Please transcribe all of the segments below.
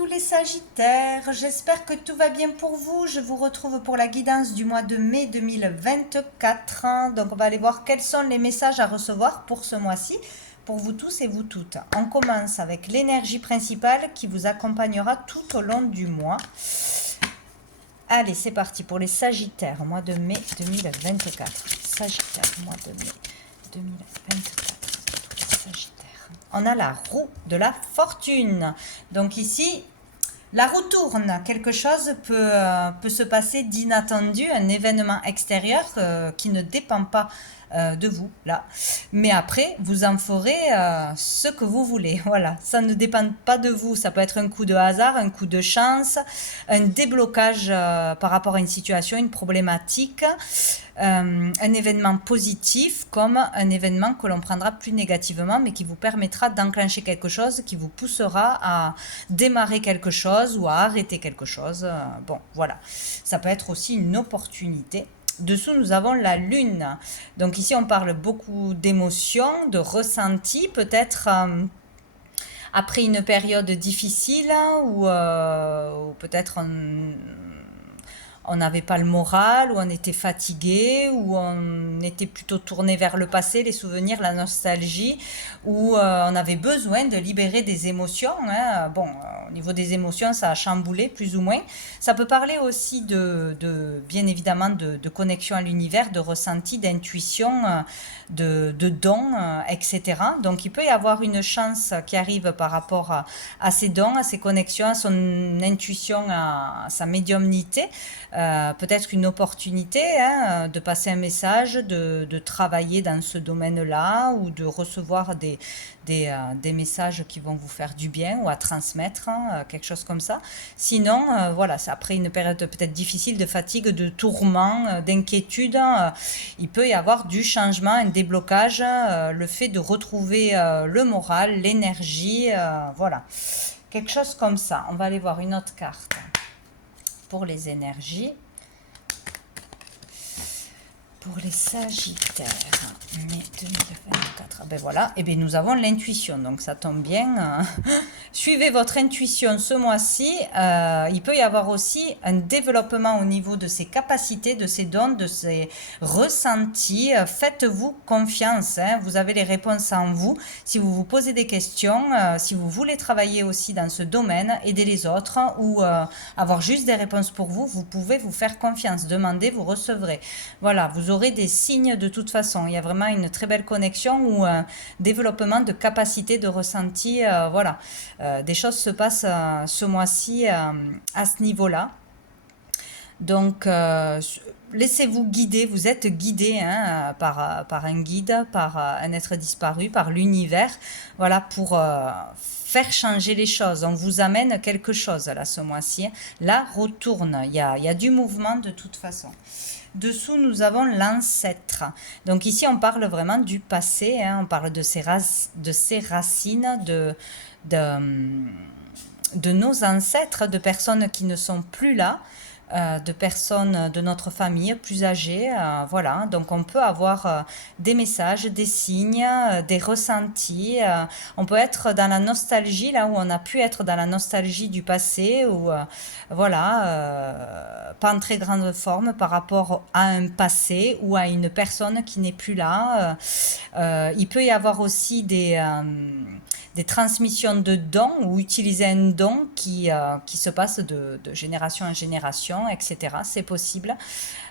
tous les Sagittaires, j'espère que tout va bien pour vous. Je vous retrouve pour la guidance du mois de mai 2024. Donc on va aller voir quels sont les messages à recevoir pour ce mois-ci, pour vous tous et vous toutes. On commence avec l'énergie principale qui vous accompagnera tout au long du mois. Allez, c'est parti pour les Sagittaires, mois de mai 2024. Sagittaire, mois de mai 2024. Tous les Sagittaires. On a la roue de la fortune. Donc ici, la roue tourne. Quelque chose peut se passer d'inattendu, un événement extérieur qui ne dépend pas de vous, là. Mais après, vous en ferez ce que vous voulez. Voilà, ça ne dépend pas de vous. Ça peut être un coup de hasard, un coup de chance, un déblocage par rapport à une situation, une problématique. Un événement positif comme un événement que l'on prendra plus négativement mais qui vous permettra d'enclencher quelque chose, qui vous poussera à démarrer quelque chose ou à arrêter quelque chose. Bon, voilà. Ça peut être aussi une opportunité. Dessous, nous avons la lune. Donc ici, on parle beaucoup d'émotions, de ressentis, peut-être après une période difficile ou peut-être on n'avait pas le moral, ou on était fatigué, ou on était plutôt tourné vers le passé, les souvenirs, la nostalgie, ou on avait besoin de libérer des émotions. Hein. Bon, au niveau des émotions, ça a chamboulé plus ou moins. Ça peut parler aussi bien évidemment, de connexion à l'univers, de ressenti, d'intuition, de dons, etc. Donc, il peut y avoir une chance qui arrive par rapport à ses dons, à ses connexions, à son intuition, à sa médiumnité. Peut-être une opportunité hein, de passer un message, de travailler dans ce domaine-là ou de recevoir des messages qui vont vous faire du bien ou à transmettre, hein, quelque chose comme ça. Sinon, voilà, c'est après une période peut-être difficile de fatigue, de tourment, d'inquiétude, il peut y avoir du changement, un déblocage, le fait de retrouver le moral, l'énergie, voilà, quelque chose comme ça. On va aller voir une autre carte pour les énergies. Pour les Sagittaires, mai 2024. Ben voilà, et bien nous avons l'intuition, donc ça tombe bien. Suivez votre intuition ce mois-ci. Il peut y avoir aussi un développement au niveau de ses capacités, de ses dons, de ses ressentis. Faites-vous confiance. Hein. Vous avez les réponses en vous. Si vous vous posez des questions, si vous voulez travailler aussi dans ce domaine, aider les autres ou avoir juste des réponses pour vous, vous pouvez vous faire confiance. Demandez, vous recevrez. Voilà, vous aurez des signes de toute façon. Il y a vraiment une très belle connexion ou un développement de capacité de ressenti. Voilà, des choses se passent ce mois-ci à ce niveau-là. Donc, laissez-vous guider, vous êtes guidé hein, par un guide, par un être disparu, par l'univers, voilà, pour faire changer les choses. On vous amène quelque chose là ce mois-ci. Là, retourne, il y a du mouvement de toute façon. Dessous, nous avons l'ancêtre. Donc ici, on parle vraiment du passé, hein, on parle de ses racines, de nos ancêtres, de personnes qui ne sont plus là, de personnes de notre famille plus âgées. Voilà, donc on peut avoir des messages, des signes, des ressentis. On peut être dans la nostalgie, là où on a pu être dans la nostalgie du passé, ou voilà, pas en très grande forme par rapport à un passé ou à une personne qui n'est plus là. Il peut y avoir aussi des transmissions de dons ou utiliser un don qui se passe de génération en génération, etc. C'est possible.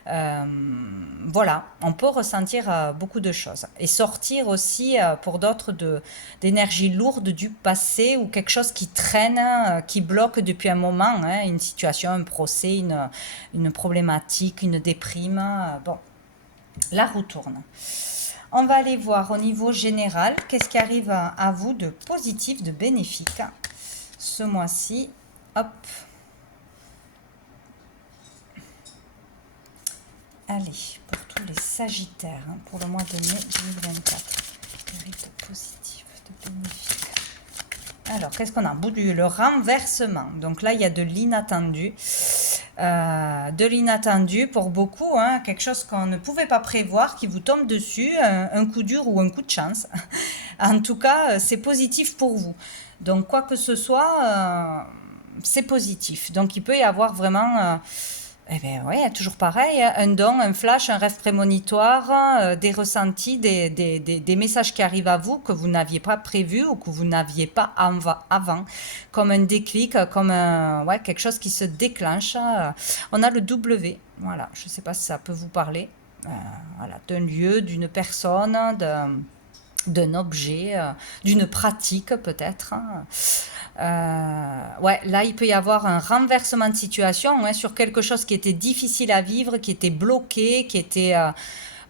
Voilà, on peut ressentir beaucoup de choses. Et sortir aussi pour d'autres d'énergie lourde du passé ou quelque chose qui traîne, qui bloque depuis un moment, hein, une situation, un procès, une problématique, une déprime. Bon, la roue tourne. On va aller voir au niveau général, qu'est-ce qui arrive à vous de positif, de bénéfique ce mois-ci. Hop. Allez, pour tous les Sagittaires, hein, pour le mois de mai 2024. Qu'est-ce qui arrive de positif, de bénéfique. Alors, qu'est-ce qu'on a? Le renversement. Donc là, il y a de l'inattendu. De l'inattendu pour beaucoup, hein, quelque chose qu'on ne pouvait pas prévoir, qui vous tombe dessus, un coup dur ou un coup de chance. En tout cas, c'est positif pour vous. Donc, quoi que ce soit, c'est positif. Donc, il peut y avoir vraiment... eh bien, oui, toujours pareil, hein, un don, un flash, un rêve prémonitoire, des ressentis, des messages qui arrivent à vous que vous n'aviez pas prévu ou que vous n'aviez pas avant, comme un déclic, comme ouais, quelque chose qui se déclenche. On a le W, voilà, je ne sais pas si ça peut vous parler, voilà, d'un lieu, d'une personne, d'un objet, d'une pratique peut-être. Ouais, là, il peut y avoir un renversement de situation hein, sur quelque chose qui était difficile à vivre, qui était bloqué, qui était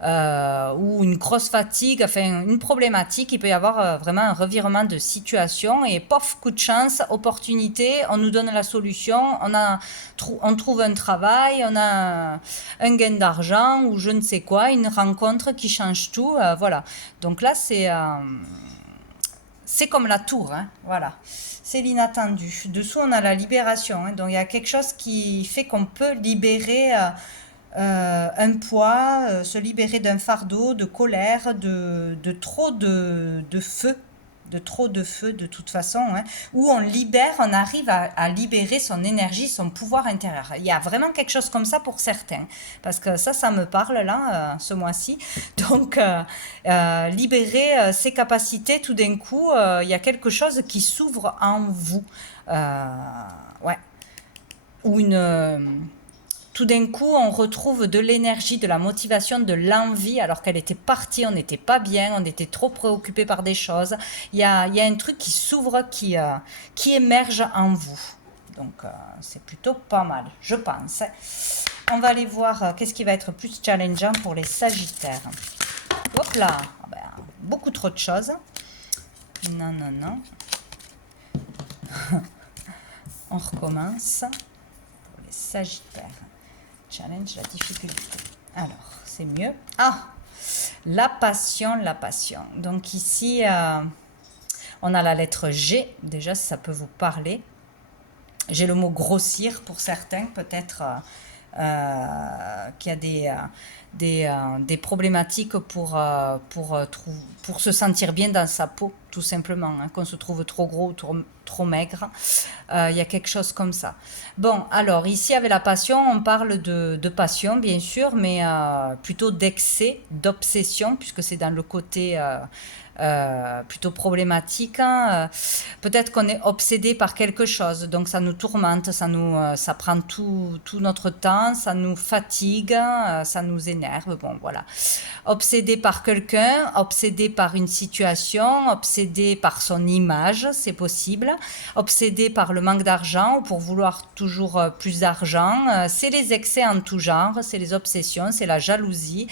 ou une grosse fatigue, enfin une problématique. Il peut y avoir vraiment un revirement de situation et pof, coup de chance, opportunité, on nous donne la solution, on trouve un travail, on a un gain d'argent ou je ne sais quoi, une rencontre qui change tout. Voilà. Donc là, c'est comme la tour, hein, voilà. C'est l'inattendu. Dessous, on a la libération. Hein, donc, il y a quelque chose qui fait qu'on peut libérer un poids, se libérer d'un fardeau, de colère, de trop de feu. De trop de feu, de toute façon. Hein, où on libère, on arrive à libérer son énergie, son pouvoir intérieur. Il y a vraiment quelque chose comme ça pour certains. Parce que ça me parle là, ce mois-ci. Donc, libérer ses capacités, tout d'un coup, il y a quelque chose qui s'ouvre en vous. Ouais. Ou tout d'un coup, on retrouve de l'énergie, de la motivation, de l'envie, alors qu'elle était partie, on n'était pas bien, on était trop préoccupé par des choses. Il y a un truc qui s'ouvre, qui émerge en vous. Donc, c'est plutôt pas mal, je pense. On va aller voir qu'est-ce qui va être plus challengeant pour les Sagittaires. Hop là, ah ben, beaucoup trop de choses. Non, non, non. On recommence pour les Sagittaires. Challenge, la difficulté. Alors, c'est mieux. Ah, la passion, la passion. Donc ici, on a la lettre G. Déjà, ça peut vous parler. J'ai le mot grossir pour certains, peut-être qu'il y a des problématiques pour se sentir bien dans sa peau, tout simplement, hein, qu'on se trouve trop gros ou trop maigre. Il y a quelque chose comme ça. Bon, alors ici avec la passion, on parle de passion, bien sûr, mais plutôt d'excès, d'obsession, puisque c'est dans le côté plutôt problématique. Hein. Peut-être qu'on est obsédé par quelque chose, donc ça nous tourmente, ça prend tout notre temps, ça nous fatigue, ça nous énerve. Bon, voilà. Obsédé par quelqu'un, obsédé par une situation, obsédé par son image, c'est possible. Obsédé par le manque d'argent ou pour vouloir toujours plus d'argent. C'est les excès en tout genre, c'est les obsessions, c'est la jalousie.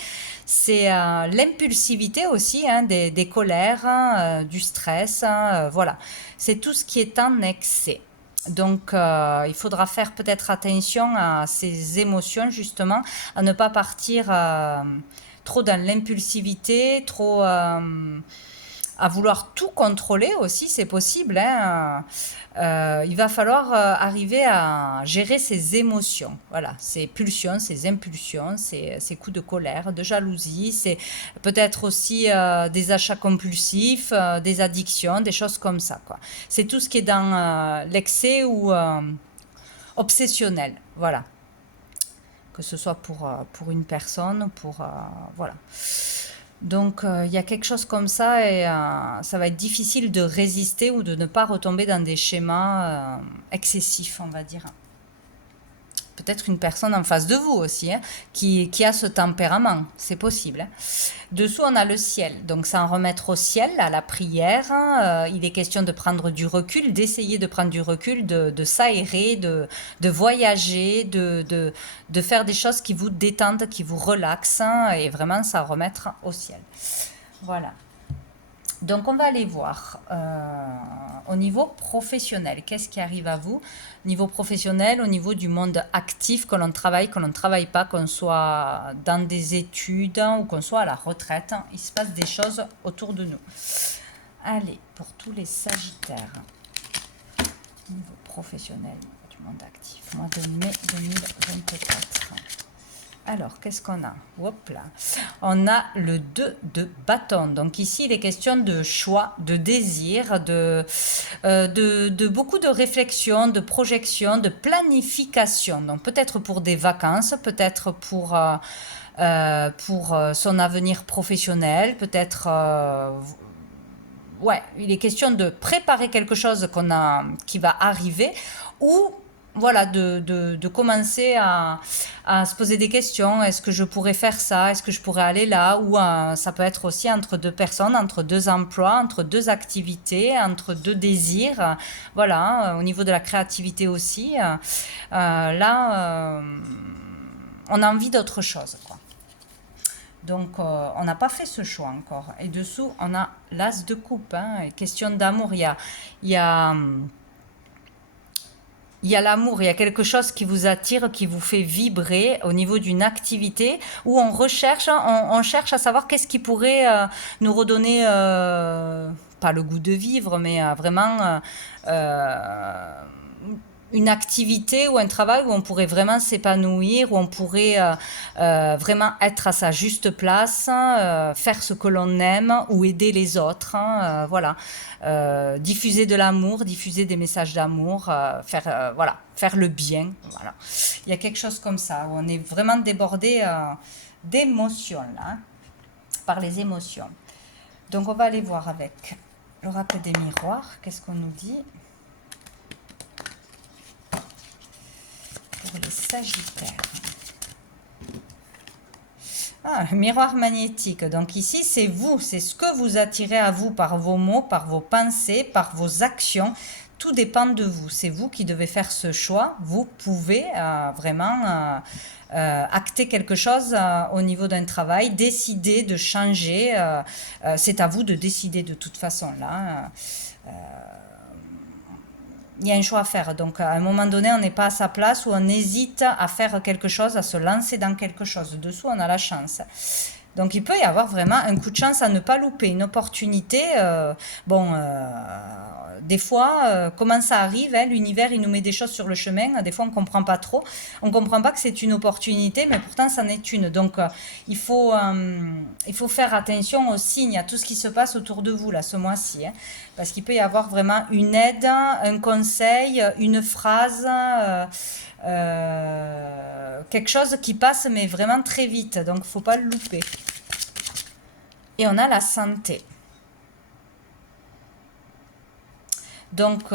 C'est l'impulsivité aussi, hein, des colères, du stress, voilà. C'est tout ce qui est en excès. Donc, il faudra faire peut-être attention à ces émotions, justement, à ne pas partir trop dans l'impulsivité, trop à vouloir tout contrôler aussi, c'est possible. Hein. Il va falloir arriver à gérer ses émotions, voilà, ses pulsions, ses impulsions, ses coups de colère, de jalousie, c'est peut-être aussi des achats compulsifs, des addictions, des choses comme ça, quoi. C'est tout ce qui est dans l'excès ou obsessionnel, voilà. Que ce soit pour une personne, voilà. Donc, il y a quelque chose comme ça et ça va être difficile de résister ou de ne pas retomber dans des schémas excessifs, on va dire. Peut-être une personne en face de vous aussi, hein, qui a ce tempérament, c'est possible. Hein. Dessous, on a le ciel, donc c'est en remettre au ciel, à la prière. Hein. Il est question de prendre du recul, d'essayer de prendre du recul, de s'aérer, de voyager, de faire des choses qui vous détendent, qui vous relaxent, hein, et vraiment ça remettre au ciel. Voilà. Donc on va aller voir au niveau professionnel, qu'est-ce qui arrive à vous, niveau professionnel, au niveau du monde actif, que l'on travaille pas, qu'on soit dans des études ou qu'on soit à la retraite, il se passe des choses autour de nous. Allez, pour tous les Sagittaires, niveau professionnel du monde actif, mois de mai 2024. Alors, qu'est-ce qu'on a? Hop là. On a le 2 de bâton. Donc ici, il est question de choix, de désir, de beaucoup de réflexion, de projection, de planification. Donc peut-être pour des vacances, peut-être pour son avenir professionnel, peut-être... ouais, il est question de préparer quelque chose qui va arriver ou voilà, de commencer à se poser des questions. Est-ce que je pourrais faire ça? Est-ce que je pourrais aller là? Ou ça peut être aussi entre deux personnes, entre deux emplois, entre deux activités, entre deux désirs. Voilà, au niveau de la créativité aussi. Là, on a envie d'autre chose, quoi. Donc, on n'a pas fait ce choix encore. Et dessous, on a l'as de coupe. Hein, question d'amour. Il y a, il y a l'amour, il y a quelque chose qui vous attire, qui vous fait vibrer au niveau d'une activité où on cherche à savoir qu'est-ce qui pourrait nous redonner, pas le goût de vivre, mais vraiment une activité ou un travail où on pourrait vraiment s'épanouir, où on pourrait vraiment être à sa juste place, faire ce que l'on aime ou aider les autres. Hein, voilà. Diffuser de l'amour, diffuser des messages d'amour, voilà, faire le bien. Voilà. Il y a quelque chose comme ça, où on est vraiment débordé d'émotions, là, hein, par les émotions. Donc on va aller voir avec l'oracle des miroirs, qu'est-ce qu'on nous dit pour les Sagittaires. Ah, le miroir magnétique. Donc ici, c'est vous, c'est ce que vous attirez à vous par vos mots, par vos pensées, par vos actions. Tout dépend de vous. C'est vous qui devez faire ce choix. Vous pouvez vraiment acter quelque chose au niveau d'un travail, décider de changer. C'est à vous de décider de toute façon là. Il y a un choix à faire. Donc, à un moment donné, on n'est pas à sa place ou on hésite à faire quelque chose, à se lancer dans quelque chose. Dessous, on a la chance. Donc, il peut y avoir vraiment un coup de chance à ne pas louper, une opportunité. Des fois, comment ça arrive, hein, l'univers, il nous met des choses sur le chemin. Des fois, on ne comprend pas trop. On ne comprend pas que c'est une opportunité, mais pourtant, c'en est une. Donc, il faut faire attention aux signes, à tout ce qui se passe autour de vous, là, ce mois-ci. Hein, parce qu'il peut y avoir vraiment une aide, un conseil, une phrase, quelque chose qui passe, mais vraiment très vite. Donc, il ne faut pas le louper. Et on a la santé. Donc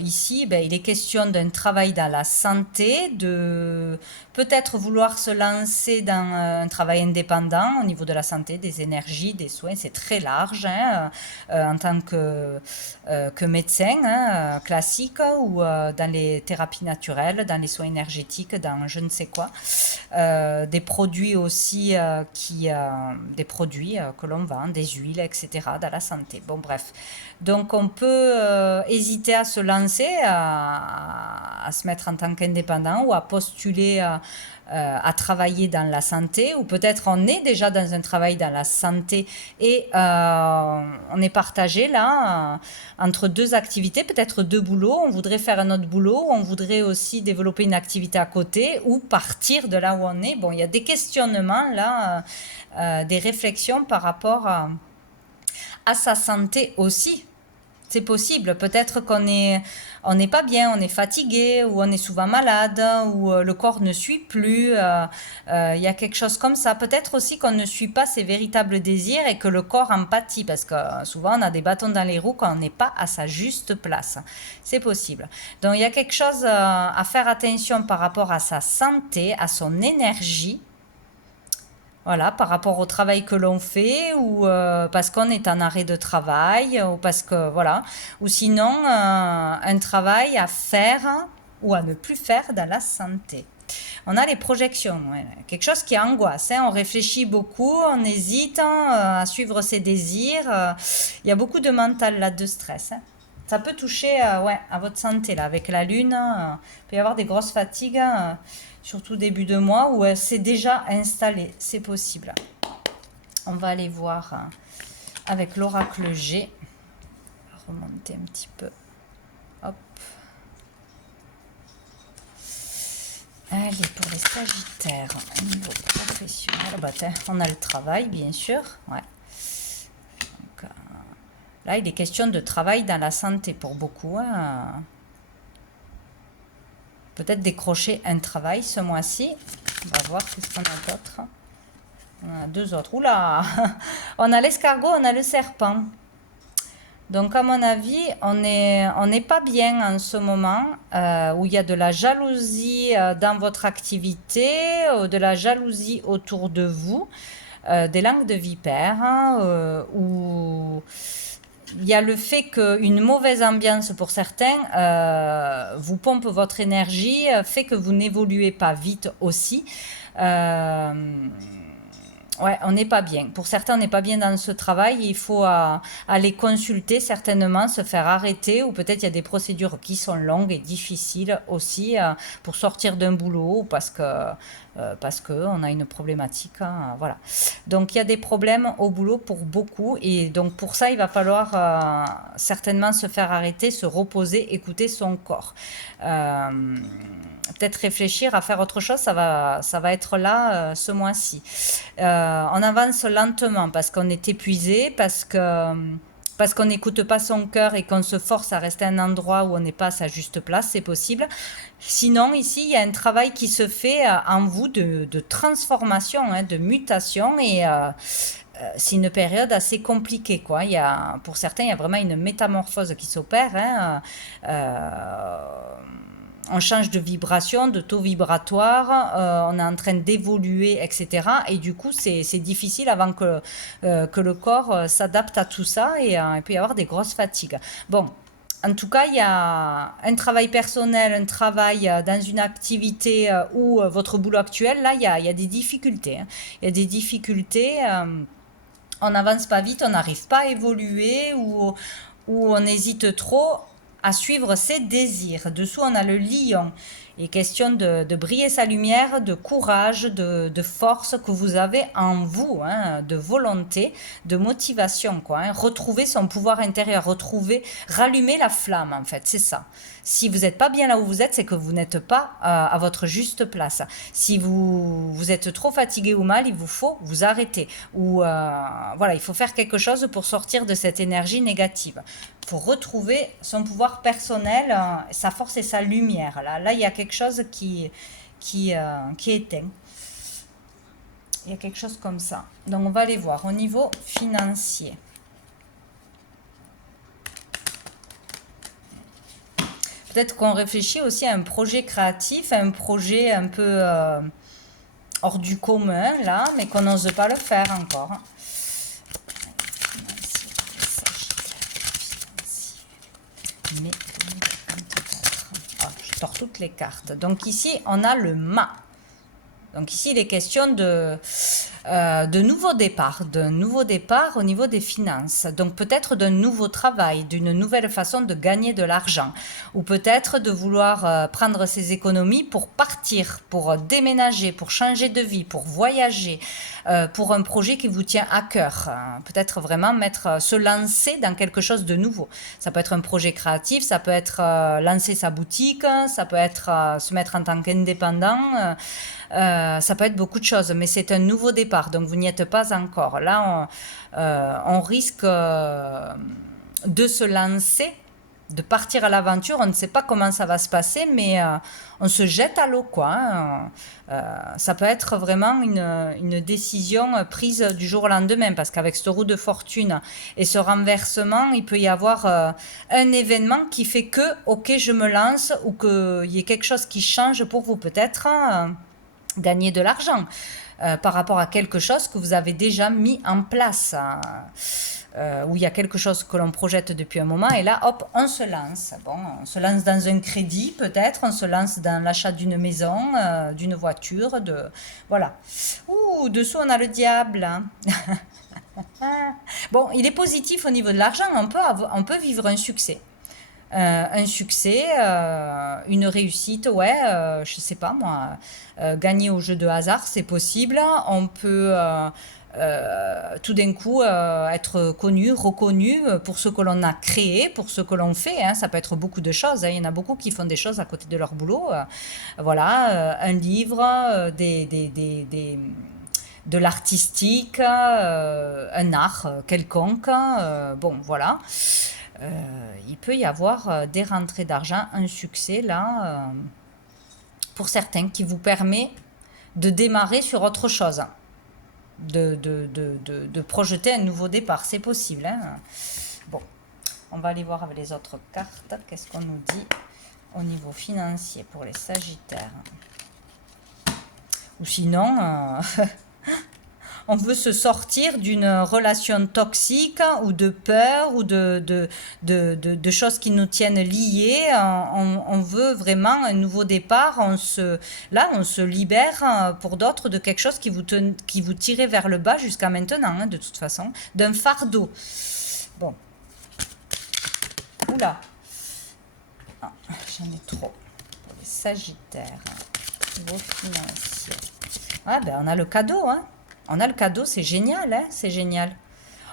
ici, il est question d'un travail dans la santé, de peut-être vouloir se lancer dans un travail indépendant au niveau de la santé, des énergies, des soins, c'est très large hein, en tant que médecin hein, classique ou dans les thérapies naturelles, dans les soins énergétiques, dans je ne sais quoi. Des produits aussi, des produits que l'on vend, des huiles, etc. dans la santé. Bon bref. Donc on peut hésiter à se lancer, à se mettre en tant qu'indépendant ou à postuler à travailler dans la santé, ou peut-être on est déjà dans un travail dans la santé et on est partagé là entre deux activités, peut-être deux boulots, on voudrait faire un autre boulot, on voudrait aussi développer une activité à côté ou partir de là où on est. Bon, il y a des questionnements là, des réflexions par rapport à sa santé aussi. C'est possible, peut-être on n'est pas bien, on est fatigué, ou on est souvent malade, ou le corps ne suit plus, il y a quelque chose comme ça. Peut-être aussi qu'on ne suit pas ses véritables désirs et que le corps en pâtit, parce que souvent on a des bâtons dans les roues quand on n'est pas à sa juste place. C'est possible. Donc il y a quelque chose à faire attention par rapport à sa santé, à son énergie. Voilà, par rapport au travail que l'on fait ou parce qu'on est en arrêt de travail ou parce que voilà, ou sinon un travail à faire ou à ne plus faire dans la santé. On a les projections, ouais, quelque chose qui angoisse, hein, on réfléchit beaucoup, on hésite à suivre ses désirs, il y a beaucoup de mental là, de stress. Hein. Ça peut toucher ouais, à votre santé là, avec la lune, il peut y avoir des grosses fatigues. Surtout début de mois où elle s'est déjà installée, c'est possible. On va aller voir avec l'oracle G. On va remonter un petit peu. Hop. Allez, pour les Sagittaires, au niveau professionnel, bah, tiens, on a le travail, bien sûr. Ouais. Donc, là, il est question de travail dans la santé pour beaucoup. Hein. Peut-être décrocher un travail ce mois-ci. On va voir ce qu'on a d'autre. On a deux autres. Oula. On a l'escargot, on a le serpent. Donc, à mon avis, on n'est pas bien en ce moment où il y a de la jalousie dans votre activité, de la jalousie autour de vous, des langues de vipère, hein, où il y a le fait qu'une mauvaise ambiance pour certains vous pompe votre énergie, fait que vous n'évoluez pas vite aussi. Ouais, on n'est pas bien. Pour certains, on n'est pas bien dans ce travail. Il faut aller consulter certainement, se faire arrêter, ou peut-être il y a des procédures qui sont longues et difficiles aussi pour sortir d'un boulot parce que on a une problématique. Hein, voilà. Donc il y a des problèmes au boulot pour beaucoup et donc pour ça, il va falloir certainement se faire arrêter, se reposer, écouter son corps. Peut-être réfléchir à faire autre chose, ça va être là ce mois-ci. On avance lentement parce qu'on est épuisé, parce qu'on n'écoute pas son cœur et qu'on se force à rester à un endroit où on n'est pas à sa juste place, c'est possible. Sinon, ici, il y a un travail qui se fait en vous de transformation, hein, de mutation et c'est une période assez compliquée, quoi. Pour certains, il y a vraiment une métamorphose qui s'opère, hein, on change de vibration, de taux vibratoire, on est en train d'évoluer, etc. Et du coup, c'est difficile avant que le corps s'adapte à tout ça et il peut y avoir des grosses fatigues. Bon, en tout cas, il y a un travail personnel, un travail dans une activité ou votre boulot actuel, là, il y a des difficultés. Hein. Il y a des difficultés, on n'avance pas vite, on n'arrive pas à évoluer ou on hésite trop à suivre ses désirs. Dessous, on a le lion. Il est question de briller sa lumière, de courage, de force que vous avez en vous, hein, de volonté, de motivation, quoi. Hein. Retrouver son pouvoir intérieur, rallumer la flamme, en fait, c'est ça. Si vous n'êtes pas bien là où vous êtes, c'est que vous n'êtes pas à votre juste place. Si vous êtes trop fatigué ou mal, il vous faut vous arrêter. Ou voilà, il faut faire quelque chose pour sortir de cette énergie négative. Il faut retrouver son pouvoir personnel, sa force et sa lumière. Là, il y a quelque chose qui est éteint. Il y a quelque chose comme ça. Donc, on va aller voir au niveau financier. Peut-être qu'on réfléchit aussi à un projet créatif, à un projet un peu hors du commun, là, mais qu'on n'ose pas le faire encore. Mais je tords toutes les cartes. Donc ici, on a le mât. Donc ici, il est question de nouveaux départs, d'un nouveau départ au niveau des finances. Donc peut-être d'un nouveau travail, d'une nouvelle façon de gagner de l'argent. Ou peut-être de vouloir prendre ses économies pour partir, pour déménager, pour changer de vie, pour voyager, pour un projet qui vous tient à cœur. Peut-être vraiment se lancer dans quelque chose de nouveau. Ça peut être un projet créatif, ça peut être lancer sa boutique, ça peut être se mettre en tant qu'indépendant. Ça peut être beaucoup de choses, mais c'est un nouveau départ, donc vous n'y êtes pas encore. Là, on risque de se lancer, de partir à l'aventure. On ne sait pas comment ça va se passer, mais on se jette à l'eau, quoi. Hein. Ça peut être vraiment une décision prise du jour au lendemain, parce qu'avec ce roue de fortune et ce renversement, il peut y avoir un événement qui fait que, ok, je me lance, ou qu'il y ait quelque chose qui change pour vous, peut-être. Gagner de l'argent par rapport à quelque chose que vous avez déjà mis en place, où il y a quelque chose que l'on projette depuis un moment, et là, hop, on se lance. Bon, on se lance dans un crédit, peut-être, on se lance dans l'achat d'une maison, d'une voiture, voilà. Ouh, dessous, on a le diable. Hein. Bon, il est positif au niveau de l'argent, on peut vivre un succès. un succès, une réussite, ouais, je sais pas moi, gagner au jeu de hasard, c'est possible. On peut tout d'un coup être connu, reconnu pour ce que l'on a créé, pour ce que l'on fait, hein. Ça peut être beaucoup de choses, hein. Il y en a beaucoup qui font des choses à côté de leur boulot. Voilà, un livre, de l'artistique, un art quelconque. Bon, voilà. Il peut y avoir des rentrées d'argent, un succès là, pour certains, qui vous permet de démarrer sur autre chose, de projeter un nouveau départ. C'est possible, hein. Bon, on va aller voir avec les autres cartes. Qu'est-ce qu'on nous dit au niveau financier pour les Sagittaires? Ou sinon, on veut se sortir d'une relation toxique ou de peur ou de choses qui nous tiennent liés. On veut vraiment un nouveau départ. Là, on se libère pour d'autres de quelque chose qui vous tirait vers le bas jusqu'à maintenant, hein, de toute façon, d'un fardeau. Bon. Oula. Ah, j'en ai trop. Pour les Sagittaires, niveau financier. Ah ben, on a le cadeau, hein. On a le cadeau, c'est génial, hein, c'est génial.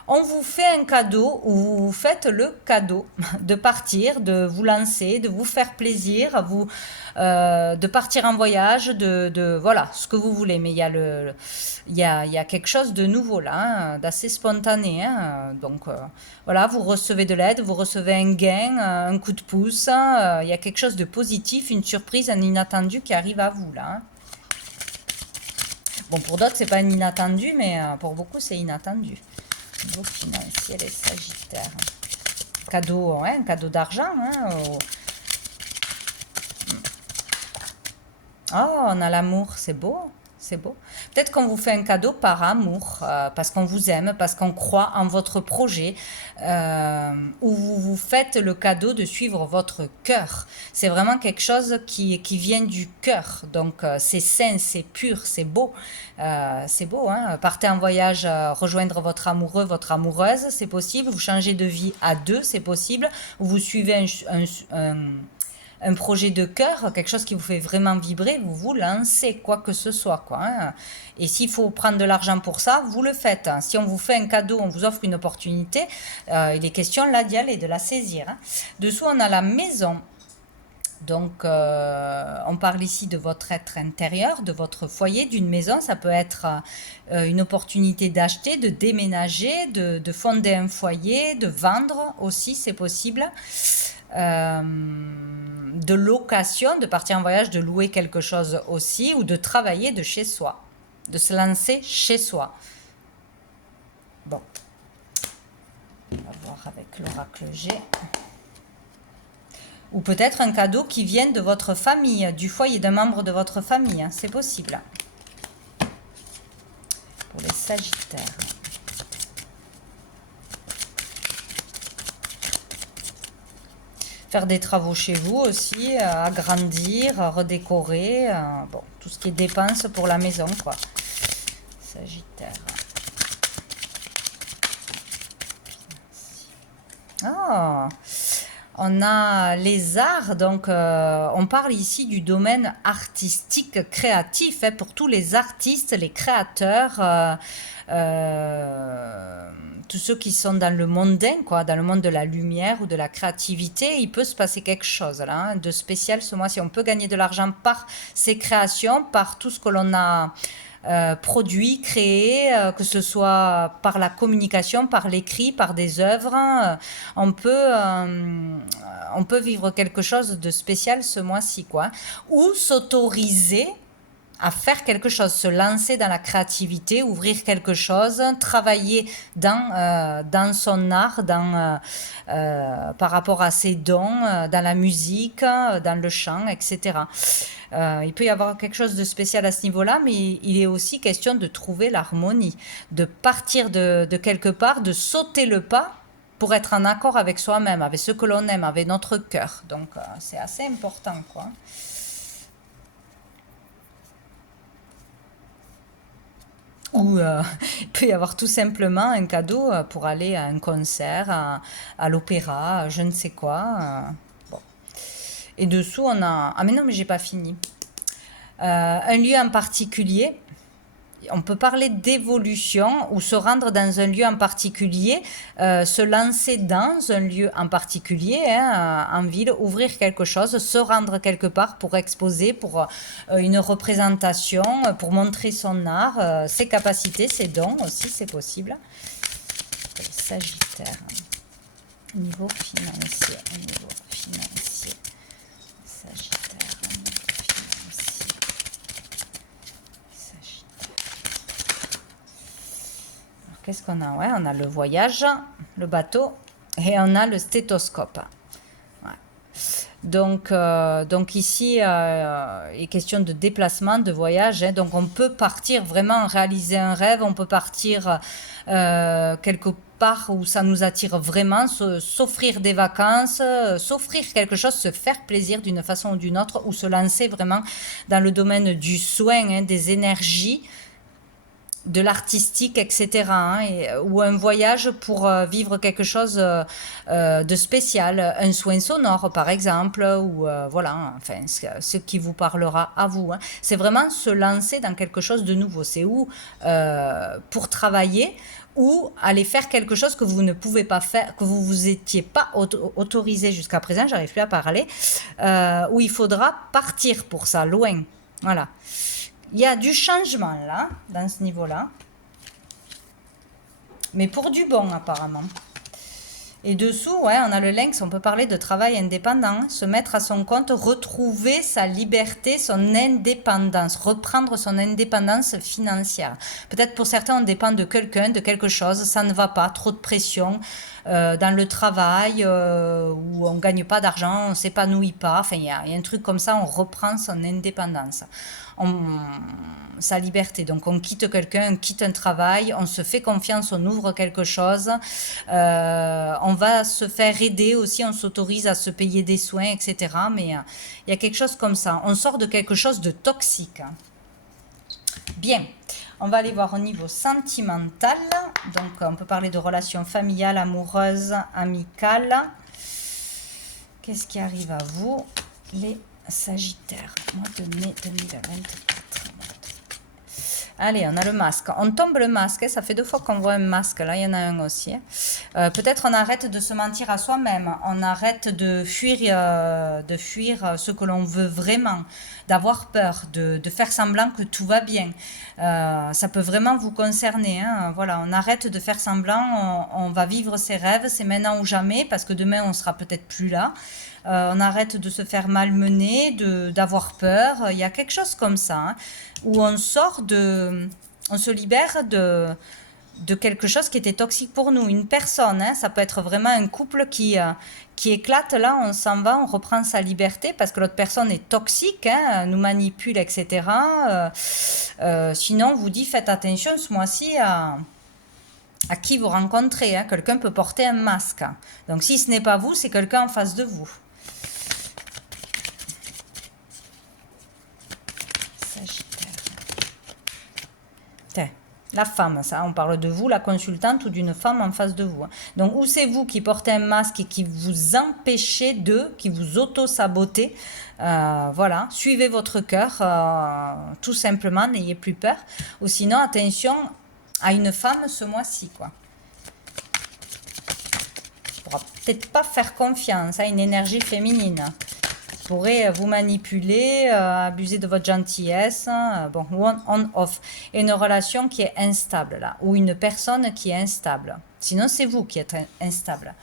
On vous fait un cadeau ou vous faites le cadeau de partir, de vous lancer, de vous faire plaisir, de partir en voyage, voilà, ce que vous voulez. Mais il y a quelque chose de nouveau là, hein, d'assez spontané, hein. Donc voilà, vous recevez de l'aide, vous recevez un gain, un coup de pouce. Il y a quelque chose de positif, une surprise, un inattendu qui arrive à vous là, hein. Bon, pour d'autres, c'est pas un inattendu, mais pour beaucoup, c'est inattendu. Niveau financier, les Sagittaires. Cadeau, ouais, un cadeau d'argent. Hein, oh, on a l'amour, c'est beau. C'est beau. Peut-être qu'on vous fait un cadeau par amour, parce qu'on vous aime, parce qu'on croit en votre projet, ou vous vous faites le cadeau de suivre votre cœur. C'est vraiment quelque chose qui vient du cœur. Donc c'est sain, c'est pur, c'est beau, hein. Partez en voyage, rejoindre votre amoureux, votre amoureuse, c'est possible. Vous changez de vie à deux, c'est possible. Ou vous suivez un projet de cœur, quelque chose qui vous fait vraiment vibrer, vous vous lancez, quoi que ce soit, quoi, hein. Et s'il faut prendre de l'argent pour ça, vous le faites, hein. Si on vous fait un cadeau, on vous offre une opportunité, il est question là d'y aller, de la saisir, hein. Dessous, on a la maison. Donc, on parle ici de votre être intérieur, de votre foyer, d'une maison. Ça peut être une opportunité d'acheter, de déménager, de fonder un foyer, de vendre aussi, c'est possible. De location, de partir en voyage, de louer quelque chose aussi, ou de travailler de chez soi, de se lancer chez soi. Bon, on va voir avec l'oracle G. Ou peut-être un cadeau qui vient de votre famille, du foyer d'un membre de votre famille, hein, c'est possible. Pour les Sagittaires. Faire des travaux chez vous aussi, agrandir, redécorer, bon, tout ce qui est dépenses pour la maison, quoi. Sagittaire. Ah, on a les arts, donc on parle ici du domaine artistique, créatif, hein, pour tous les artistes, les créateurs, tous ceux qui sont dans le mondain, quoi, dans le monde de la lumière ou de la créativité, il peut se passer quelque chose là, hein, de spécial ce mois-ci. On peut gagner de l'argent par ces créations, par tout ce que l'on a produit, créé, que ce soit par la communication, par l'écrit, par des œuvres. On peut vivre quelque chose de spécial ce mois-ci, quoi. Ou s'autoriser à faire quelque chose, se lancer dans la créativité, ouvrir quelque chose, travailler dans son art, par rapport à ses dons, dans la musique, dans le chant, etc. Il peut y avoir quelque chose de spécial à ce niveau-là, mais il est aussi question de trouver l'harmonie, de partir de quelque part, de sauter le pas pour être en accord avec soi-même, avec ce que l'on aime, avec notre cœur. Donc c'est assez important, quoi. Ou il peut y avoir tout simplement un cadeau pour aller à un concert, à l'opéra, je ne sais quoi. Et dessous, on a... Ah mais non, mais j'ai pas fini. Un lieu en particulier. On peut parler d'évolution ou se rendre dans un lieu en particulier, se lancer dans un lieu en particulier, hein, en ville, ouvrir quelque chose, se rendre quelque part pour exposer, pour une représentation, pour montrer son art, ses capacités, ses dons aussi, c'est possible. Sagittaire, niveau financier, Sagittaire, niveau financier, Sagittaire. Alors, qu'est-ce qu'on a? Ouais, on a le voyage, le bateau, et on a le stéthoscope. Ouais. Donc ici, il est question de déplacement, de voyage. Hein. Donc on peut partir vraiment réaliser un rêve, on peut partir quelque part où ça nous attire vraiment, s'offrir des vacances, s'offrir quelque chose, se faire plaisir d'une façon ou d'une autre, ou se lancer vraiment dans le domaine du soin, hein, des énergies, de l'artistique, etc. Hein, ou un voyage pour vivre quelque chose de spécial, un soin sonore par exemple, ou voilà, enfin ce qui vous parlera à vous. Hein. C'est vraiment se lancer dans quelque chose de nouveau. C'est où pour travailler ou aller faire quelque chose que vous ne pouvez pas faire, que vous vous étiez pas autorisé jusqu'à présent, j'arrive plus à parler, où il faudra partir pour ça, loin. Voilà. Il y a du changement là, dans ce niveau-là. Mais pour du bon, apparemment. Et dessous, ouais, on a le lynx, on peut parler de travail indépendant, se mettre à son compte, retrouver sa liberté, son indépendance, reprendre son indépendance financière. Peut-être pour certains, on dépend de quelqu'un, de quelque chose, ça ne va pas, trop de pression dans le travail, où on ne gagne pas d'argent, on ne s'épanouit pas, enfin, il y a un truc comme ça, on reprend son indépendance. Sa liberté. Donc on quitte quelqu'un, on quitte un travail, on se fait confiance, on ouvre quelque chose, on va se faire aider aussi, on s'autorise à se payer des soins, etc. Mais il y a quelque chose comme ça. On sort de quelque chose de toxique. Bien, on va aller voir au niveau sentimental. Donc on peut parler de relations familiales, amoureuses, amicales. Qu'est-ce qui arrive à vous, les Sagittaires, mois de mai 2024. Allez, on a le masque. On tombe le masque, ça fait 2 fois qu'on voit un masque, là il y en a un aussi. Peut-être on arrête de se mentir à soi-même, on arrête de fuir ce que l'on veut vraiment, d'avoir peur, de faire semblant que tout va bien. Ça peut vraiment vous concerner. Hein. Voilà, on arrête de faire semblant, on va vivre ses rêves, c'est maintenant ou jamais, parce que demain on sera peut-être plus là. On arrête de se faire malmener, d'avoir peur. Il y a quelque chose comme ça, hein, où on se libère de quelque chose qui était toxique pour nous. Une personne, hein, ça peut être vraiment un couple qui éclate, là, on s'en va, on reprend sa liberté parce que l'autre personne est toxique, hein, nous manipule, etc. Sinon, on vous dit, faites attention ce mois-ci à qui vous rencontrez. Hein. Quelqu'un peut porter un masque. Donc, si ce n'est pas vous, c'est quelqu'un en face de vous. La femme, ça, on parle de vous, la consultante, ou d'une femme en face de vous. Donc, ou c'est vous qui portez un masque et qui vous empêchez qui vous auto-sabotez. Voilà, suivez votre cœur, tout simplement, n'ayez plus peur. Ou sinon, attention à une femme ce mois-ci, quoi. Qui pourra peut-être pas faire confiance à une énergie féminine. Pourrait vous manipuler, abuser de votre gentillesse, bon, on-off. Et une relation qui est instable, là, ou une personne qui est instable. Sinon, c'est vous qui êtes instable.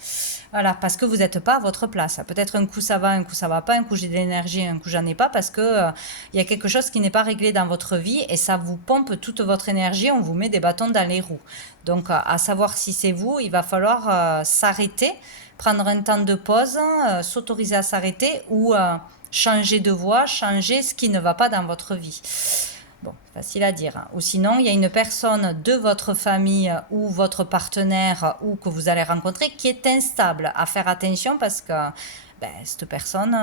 Voilà, parce que vous n'êtes pas à votre place. Peut-être un coup ça va, un coup ça va pas, un coup j'ai de l'énergie, un coup j'en ai pas, parce que y a quelque chose qui n'est pas réglé dans votre vie et ça vous pompe toute votre énergie, on vous met des bâtons dans les roues. Donc, à savoir si c'est vous, il va falloir s'arrêter, prendre un temps de pause, s'autoriser à s'arrêter ou changer de voie, changer ce qui ne va pas dans votre vie. Bon, facile à dire. Hein. Ou sinon, il y a une personne de votre famille ou votre partenaire ou que vous allez rencontrer qui est instable. À faire attention parce que cette personne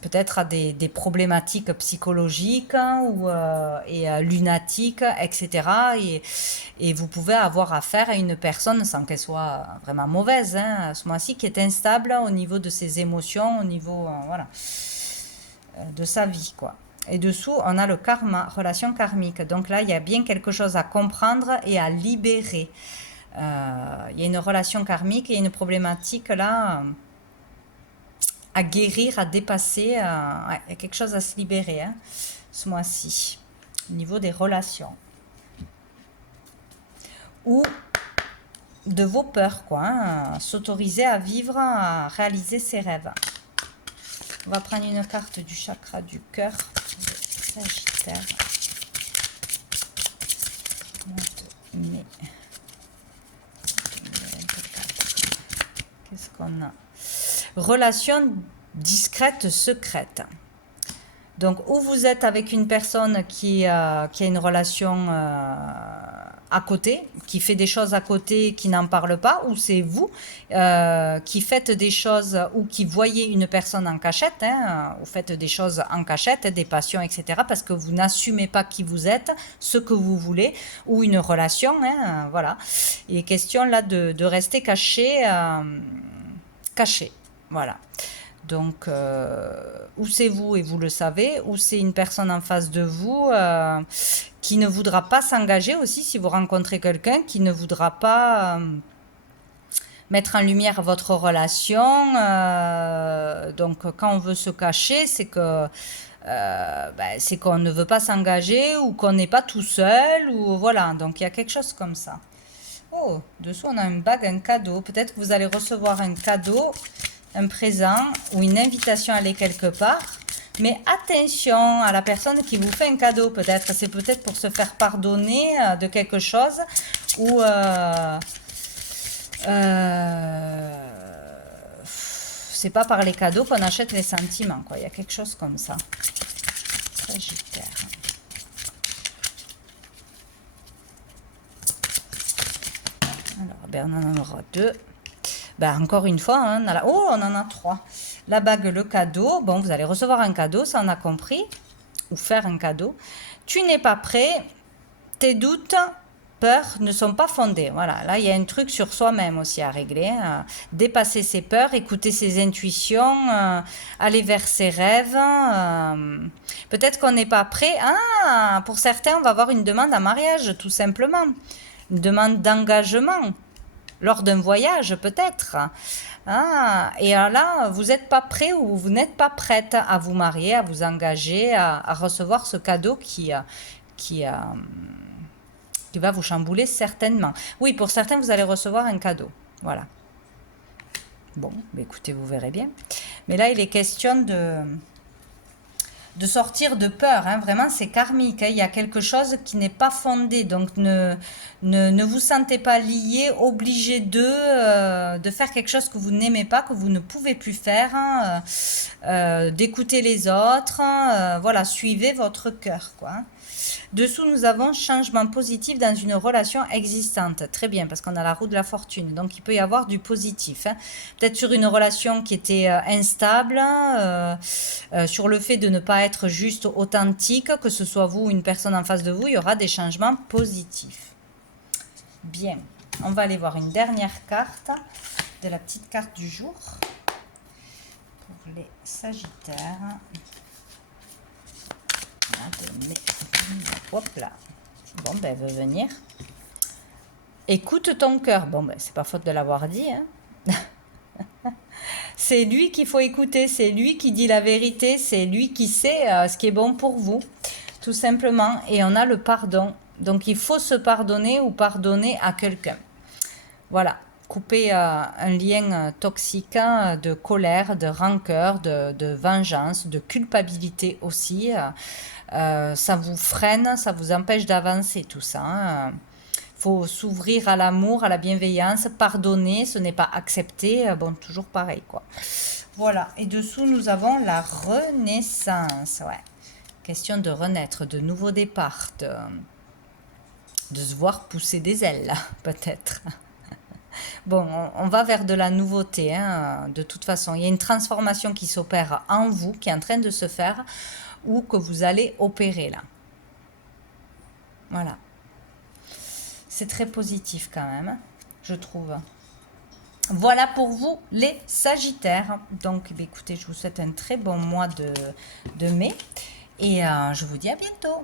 peut-être à des problématiques psychologiques hein, ou lunatiques, etc. Et vous pouvez avoir affaire à une personne, sans qu'elle soit vraiment mauvaise, hein, à ce mois-ci, qui est instable au niveau de ses émotions, au niveau voilà, de sa vie, quoi. Et dessous, on a le karma, relation karmique. Donc là, il y a bien quelque chose à comprendre et à libérer. Il y a une relation karmique et une problématique là à guérir, à dépasser. Il y a quelque chose à se libérer hein, ce mois-ci, au niveau des relations. Ou de vos peurs, quoi. Hein, s'autoriser à vivre, à réaliser ses rêves. On va prendre une carte du chakra du cœur. Sagittaire. Mai. Qu'est-ce qu'on a? Relation discrète, secrète. Donc, ou vous êtes avec une personne qui a une relation à côté, qui fait des choses à côté, qui n'en parle pas, ou c'est vous qui faites des choses ou qui voyez une personne en cachette, hein, vous faites des choses en cachette, des passions, etc., parce que vous n'assumez pas qui vous êtes, ce que vous voulez, ou une relation, hein, voilà. Il est question là de rester caché, caché, voilà. Donc, ou c'est vous et vous le savez, ou c'est une personne en face de vous qui ne voudra pas s'engager aussi si vous rencontrez quelqu'un qui ne voudra pas mettre en lumière votre relation. Donc, quand on veut se cacher, c'est que c'est qu'on ne veut pas s'engager ou qu'on n'est pas tout seul, ou voilà. Donc, il y a quelque chose comme ça. Oh, dessous, on a une bague, un cadeau. Peut-être que vous allez recevoir un cadeau, un présent ou une invitation à aller quelque part. Mais attention à la personne qui vous fait un cadeau, peut-être. C'est peut-être pour se faire pardonner de quelque chose ou c'est pas par les cadeaux qu'on achète les sentiments, quoi. Il y a quelque chose comme ça. Sagittaire. Alors, ben, on en aura deux. Ben, encore une fois, hein, oh, on en a trois. La bague, le cadeau. Bon, vous allez recevoir un cadeau, ça on a compris. Ou faire un cadeau. Tu n'es pas prêt. Tes doutes, peurs ne sont pas fondés. Voilà, là, il y a un truc sur soi-même aussi à régler. Dépasser ses peurs, écouter ses intuitions, aller vers ses rêves. Peut-être qu'on n'est pas prêt. Ah, pour certains, on va avoir une demande en mariage, tout simplement. Une demande d'engagement. Lors d'un voyage, peut-être. Ah, et là, vous n'êtes pas prêt ou vous n'êtes pas prête à vous marier, à vous engager, à recevoir ce cadeau qui va vous chambouler certainement. Oui, pour certains, vous allez recevoir un cadeau. Voilà. Bon, bah écoutez, vous verrez bien. Mais là, il est question de sortir de peur. Hein. Vraiment, c'est karmique. Hein. Il y a quelque chose qui n'est pas fondé. Donc, ne vous sentez pas lié, obligé de faire quelque chose que vous n'aimez pas, que vous ne pouvez plus faire, hein, d'écouter les autres. Voilà, suivez votre cœur, quoi. Hein. Dessous, nous avons changement positif dans une relation existante. Très bien, parce qu'on a la roue de la fortune. Donc, il peut y avoir du positif. Hein. Peut-être sur une relation qui était instable, sur le fait de ne pas être juste authentique, que ce soit vous ou une personne en face de vous, il y aura des changements positifs. Bien, on va aller voir une dernière carte de la petite carte du jour pour les Sagittaires. Hop là. Bon, ben, elle veut venir. Écoute ton cœur. Bon, ben, c'est pas faute de l'avoir dit. Hein. C'est lui qu'il faut écouter. C'est lui qui dit la vérité. C'est lui qui sait ce qui est bon pour vous. Tout simplement. Et on a le pardon. Donc, il faut se pardonner ou pardonner à quelqu'un. Voilà. Couper un lien toxique de colère, de rancœur, de vengeance, de culpabilité aussi. Ça vous freine, ça vous empêche d'avancer tout ça. Faut s'ouvrir à l'amour, à la bienveillance, pardonner, ce n'est pas accepter. Bon, toujours pareil, quoi. Voilà. Et dessous, nous avons la renaissance. Ouais. Question de renaître, de nouveau départ, de se voir pousser des ailes, peut-être. Bon, on va vers de la nouveauté, hein, de toute façon. Il y a une transformation qui s'opère en vous, qui est en train de se faire, ou que vous allez opérer là. Voilà. C'est très positif quand même, je trouve. Voilà pour vous les Sagittaires. Donc, écoutez, je vous souhaite un très bon mois de mai. Et je vous dis à bientôt.